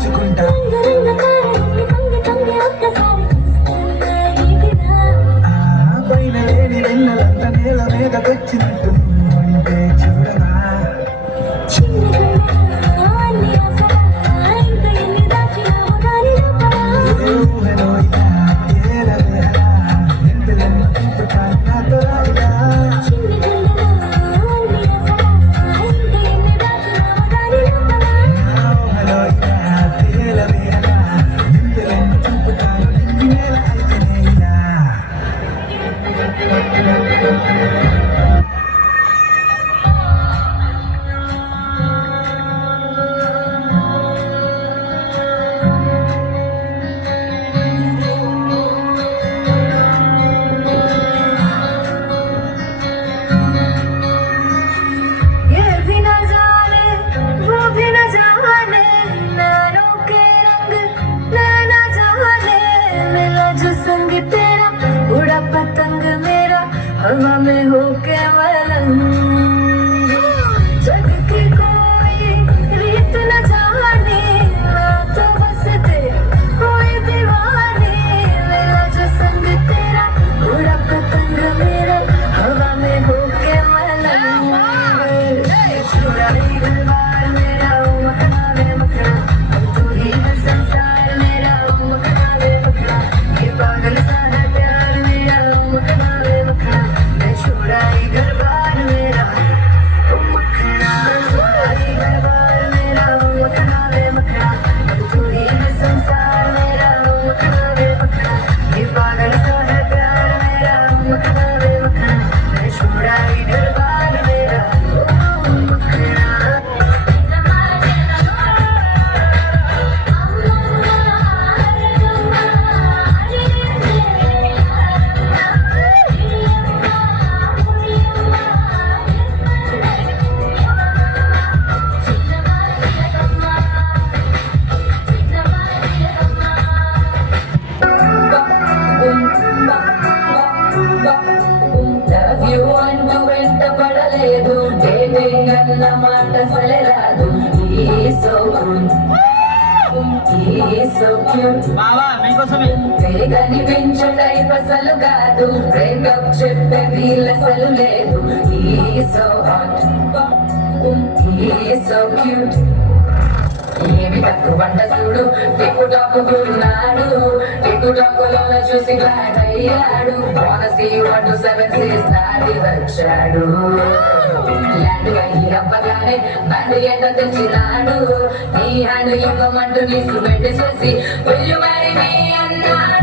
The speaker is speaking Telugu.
ఇచ్చుకుంటా పైన లేని వెళ్ళలంత నేల మీదకొచ్చినట్టు అంటే చూడవా पतंग मेरा हवा में होके मलंग जग की कोई रीत न जाने मैं तो बस तेरे कोई दीवाने मेरा जो संग तेरा उड़ा पतंग मेरा हवा में होके मलंग छुड़ा गलबार मेरा मखना वे मखना अब तू ही है संसार मेरा मखना वे मखना ये पागल सा है प्यार मेरा मखना वे मखना मैं छोड़ा ही गलबार मेरा मखना छोड़ा ही गलबार मेरा मखना वे मखना अब तू ही है संसार मेरा मखना वे मखना ये पागल सा है प्यार मेरा मखना वे मखना मैं छोड़ा ही गलबार मेरा मखना Love you అంటూ వెంట పడలేదు డేటింగ్ అన్న మాట సలరాదు సో క్యూట్ కనిపించే టైప్ అసలు కాదు బ్రేకప్ చెప్పే వీల్ అసలు లేదు సో హాట్ సో క్యూట్ ఏమి తక్కువ వంట చూడు టిక్కు టాకున్నాడు టిక్కు టాకులో చూసి గ్లాడ్ అయ్యాడు బోనస్ ఇవ్వడు 7 6 దాటి వచ్చాడు ల్యాండ్ అయ్యి అవ్వగానే బండి ఎండ తెచ్చినాడు నీ హ్యాండ్ ఇవ్వమంటూ నీ సుబెట్టి చేసి వెళ్ళు మరి అన్నాడు